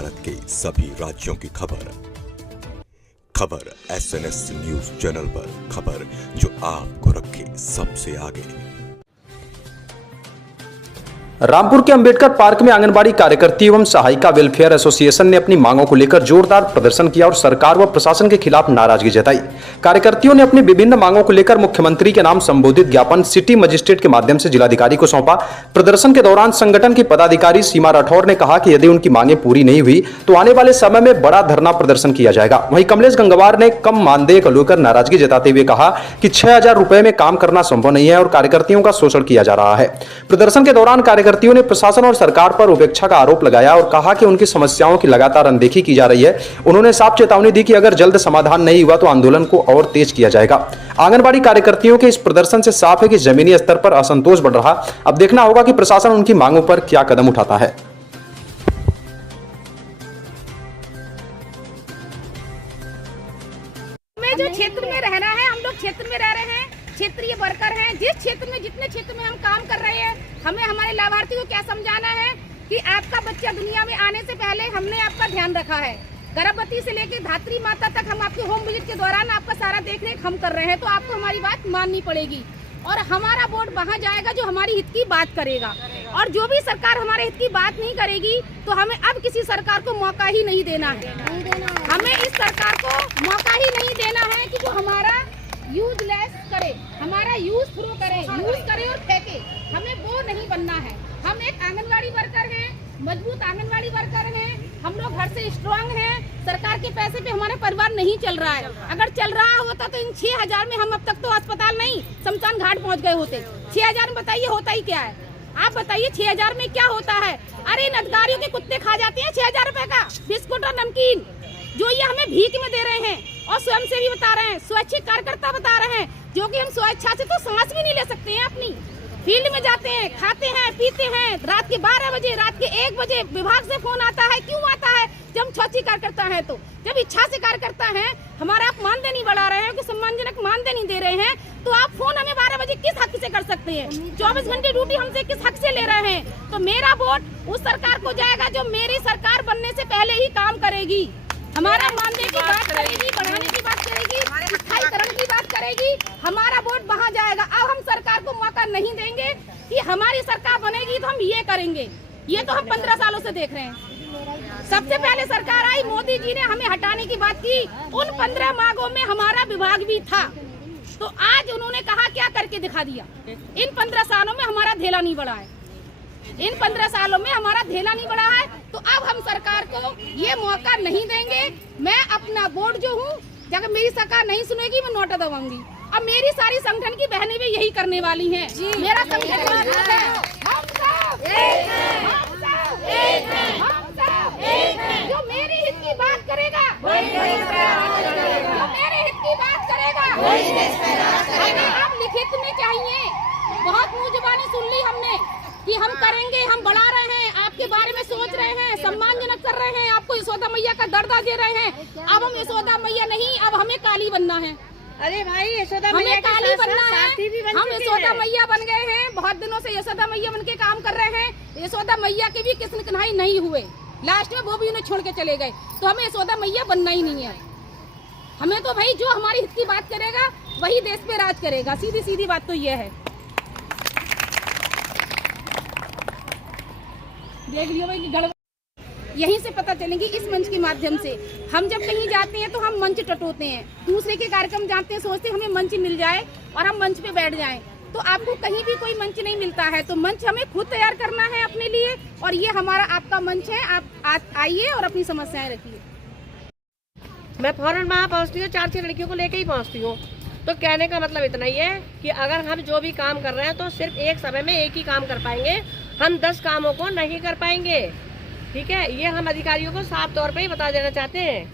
भारत के सभी राज्यों की खबर SNS न्यूज चैनल पर, खबर जो आपको रखे सबसे आगे। रामपुर के अंबेडकर पार्क में आंगनबाड़ी कार्यकर्ती एवं सहायिका वेलफेयर एसोसिएशन ने अपनी मांगों को लेकर जोरदार प्रदर्शन किया और सरकार व प्रशासन के खिलाफ नाराजगी जताई। कार्यकर्तियों ने अपनी विभिन्न मांगों को लेकर मुख्यमंत्री के नाम संबोधित ज्ञापन सिटी मजिस्ट्रेट के माध्यम से जिलाधिकारी को सौंपा। प्रदर्शन के दौरान संगठन की पदाधिकारी सीमा राठौर ने कहा कि यदि उनकी मांगें पूरी नहीं हुई तो आने वाले समय में बड़ा धरना प्रदर्शन किया जाएगा। वहीं कमलेश गंगवार ने कम मानदेय को लेकर नाराजगी जताते हुए कहा कि 6,000 रुपए में काम करना संभव नहीं है और कार्यकर्तियों का शोषण किया जा रहा है। प्रदर्शन के दौरान कार्यकर्तियों ने प्रशासन और सरकार पर उपेक्षा का आरोप लगाया और कहा कि उनकी समस्याओं की लगातार अनदेखी की जा रही है। उन्होंने साफ चेतावनी दी कि अगर जल्द समाधान नहीं हुआ तो आंदोलन को और तेज किया जाएगा। आंगनबाड़ी कार्यकर्तियों के इस प्रदर्शन से साफ है कि जमीनी स्तर पर असंतोष बढ़ रहा। अब देखना होगा कि प्रशासन उनकी मांगों पर क्या कदम उठाता है। जो क्षेत्र में रहना है, हम लोग क्षेत्र में रह रहे हैं, क्षेत्रीय वर्कर हैं। जिस क्षेत्र में, जितने क्षेत्र में हम काम कर रहे हैं, हमें हमारे लाभार्थी को क्या समझाना है कि आपका बच्चा दुनिया में आने से पहले हमने आपका ध्यान रखा है। गर्भवती से लेकर धात्री माता तक हम आपके होम विजिट के दौरान आपका सारा देखरेख हम कर रहे हैं, तो आपको हमारी बात माननी पड़ेगी और हमारा वोट वहाँ जाएगा जो हमारी हित की बात करेगा। और जो भी सरकार हमारे हित की बात नहीं करेगी तो हमें अब किसी सरकार को मौका ही नहीं देना है। हमें इस सरकार को मौका ही नहीं देना है कि वो हमारा यूजलेस करे, हमारा यूज थ्रू करे, यूज करे और फेंके। हमें वो नहीं बनना है। हम एक आंगनवाड़ी वर्कर हैं, मजबूत आंगनवाड़ी वर्कर हैं। हम लोग घर से स्ट्रांग हैं। सरकार के पैसे पे हमारा परिवार नहीं चल रहा है। अगर चल रहा होता तो इन 6,000 में हम अब तक तो अस्पताल नहीं, शमशान घाट पहुंच गए होते। 6,000 में बताइए होता ही क्या है? आप बताइए 6,000 में क्या होता है? अरे इन अधिकारियों के कुत्ते खा जाते हैं 6,000 रुपए का बिस्कुट और नमकीन, जो ये हमें भीख में दे रहे हैं। और स्वयं सेवी बता रहे हैं, स्वैच्छिक कार्यकर्ता बता रहे हैं, जो कि हम स्वेच्छा से तो सांस भी नहीं ले सकते हैं। अपनी फील्ड में जाते हैं, खाते हैं, पीते हैं, रात के 12 बजे, रात के 1 बजे विभाग से फोन आता है। क्यों आता है? जब हम स्वैच्छिक कार्यकर्ता हैं, तो जब इच्छा से कार्यकर्ता हैं, हमारा आप मानदेय नहीं बढ़ा रहे हैं, कि सम्मानजनक मानदेय नहीं दे रहे हैं, तो आप फोन हमें 12 बजे किस हक से कर सकते हैं? 24 घंटे ड्यूटी हमसे किस हक से ले रहे हैं? तो मेरा वोट उस सरकार को जाएगा जो मेरी सरकार बनने से पहले ही काम करेगी, हमारा मानदेय की बात करेगी, बढ़ाने की बात करेगी, स्थायीकरण की बात करेगी। हमारा वोट वहाँ जाएगा। अब हम सरकार को मौका नहीं देंगे कि हमारी सरकार बनेगी तो हम ये करेंगे। ये तो हम 15 सालों से देख रहे हैं। सबसे पहले सरकार आई, मोदी जी ने हमें हटाने की बात की। उन 15 मांगों में हमारा विभाग भी था, तो आज उन्होंने कहा क्या करके दिखा दिया। इन 15 सालों में हमारा धेला नहीं बढ़ा है। इन 15 सालों में हमारा धेला नहीं बढ़ा है, तो अब हम सरकार को ये मौका नहीं देंगे। मैं अपना वोट जो हूँ, अगर मेरी सरकार नहीं सुनेगी मैं नोटा दबाऊंगी। अब मेरी सारी संगठन की बहनें भी यही करने वाली हैं। मेरा संगठन जो मेरे हित की बात करेगा, जो मेरे हित की बात करेगा, हमें अब लिखित में चाहिए। बहुत मुँह जुबानी सुन ली हमने कि हम करेंगे, हम बढ़ा रहे हैं, आपके बारे में सोच रहे हैं, सम्मानजनक कर रहे हैं, आपको यशोदा मैया का दर्जा दे रहे हैं। अब हम यशोदा मैया नहीं, अब हमें काली बनना है। अरे भाई, यशोदा मैया काली बनना है। हम यशोदा मैया बन गए हैं, बहुत दिनों से यशोदा मैया बन के काम कर रहे हैं। यशोदा मैया के भी किस्म कन्हाई नहीं हुए, लास्ट में वो भी उन्हें छोड़ के चले गए। तो हमें यशोदा मैया बनना ही नहीं है। हमें तो भाई जो हमारी हित की बात करेगा वही देश पे राज करेगा। सीधी सीधी बात तो ये है। देख लियो भाई कि यहीं से पता चलेंगे इस मंच के माध्यम से। हम जब कहीं जाते हैं तो हम मंच टटोते हैं, दूसरे के कार्यक्रम जाते हैं, सोचते हैं हमें मंच मिल जाए और हम मंच पे बैठ जाएं। तो आपको कहीं भी कोई मंच नहीं मिलता है, तो मंच हमें खुद तैयार करना है अपने लिए, और ये हमारा आपका मंच है। आप आइए और अपनी समस्याएं रखिए। मैं फौरन वहाँ पहुँचती हूँ, 4-6 लड़कियों को लेके ही पहुँचती हूँ। तो कहने का मतलब इतना ही है कि अगर हम जो भी काम कर रहे हैं तो सिर्फ एक समय में एक ही काम कर पाएंगे, हम 10 कामों को नहीं कर पाएंगे। ठीक है, ये हम अधिकारियों को साफ तौर पे ही बता देना चाहते हैं।